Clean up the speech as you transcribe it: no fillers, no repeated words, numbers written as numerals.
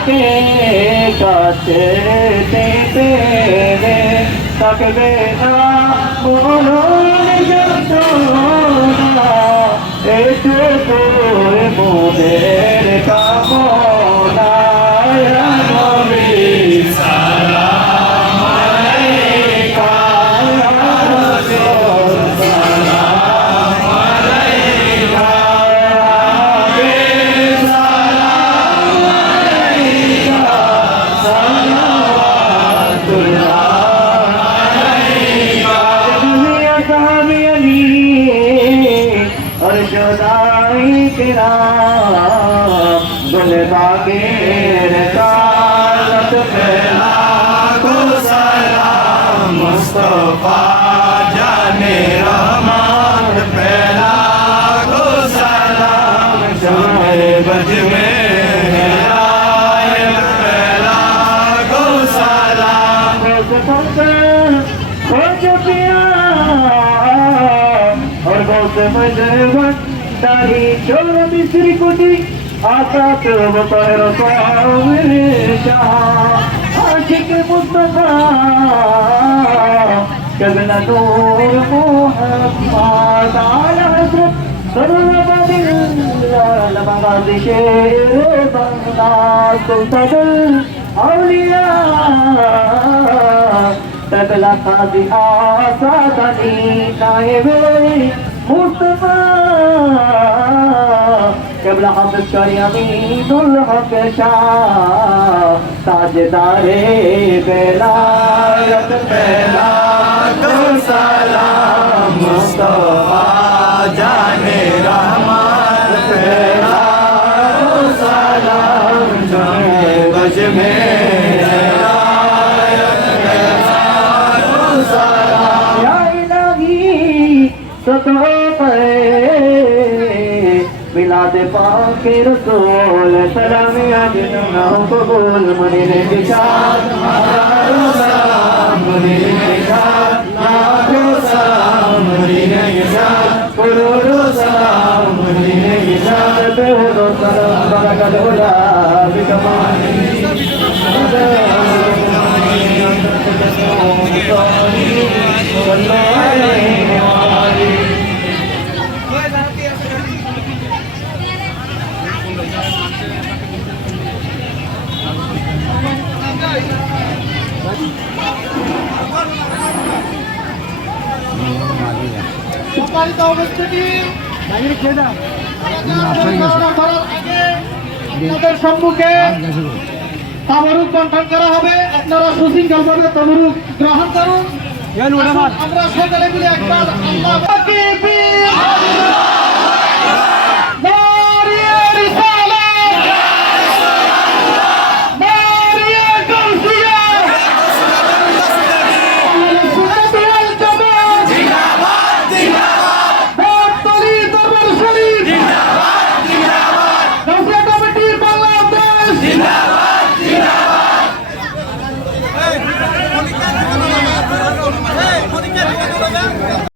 তোমাকে কাছে পেলে থাকবে না মনের যন্ত্রণা এটুকু মোদের কামনা নবী সালাম আলাইকা ইয়া রাসূল সালাম আলাইকা और जुदाई तेरा गुलबागेर कालत पहला को सलाम मुस्तफा जाने रहमान पहला को सलाम जाए बज में पहला को सलाम खोज पिया और बहुत मजबूत तारी चोर मिस्री कुटी आता तो पर मेरे शाह आशिक मुस्तफा कबला नूर मोहम्मद आला हजरत सल्लल्लाहु अलैहि शेर बंदा सुल्तान औलिया तबला काजी आसादानी नायबे मुस्तफा कबला हाफिज कारी अमीनुल हक शाह ताजदारे बेलायत पहला को सलाम मुस्तफा जाने रहमान पहला को सलाम जाने बज में मिलाद पाके रसूल सलाम अजना कबूल मदीने के साथ सलाम मदीने के साथ लाखो सलाम मदीने के साथ करोड़ों सलाम मदीने के साथ बेहदो सलाम बरकत खुदा बिकमानी সম্মানিত উপস্থিতি আপনাদের সম্মুখে তাবরুক বন্টন করা হবে। আপনারা সুশৃঙ্খলভাবে তাবরুক গ্রহণ করুন। আমরা সকলে মিলে একবার আল্লাহ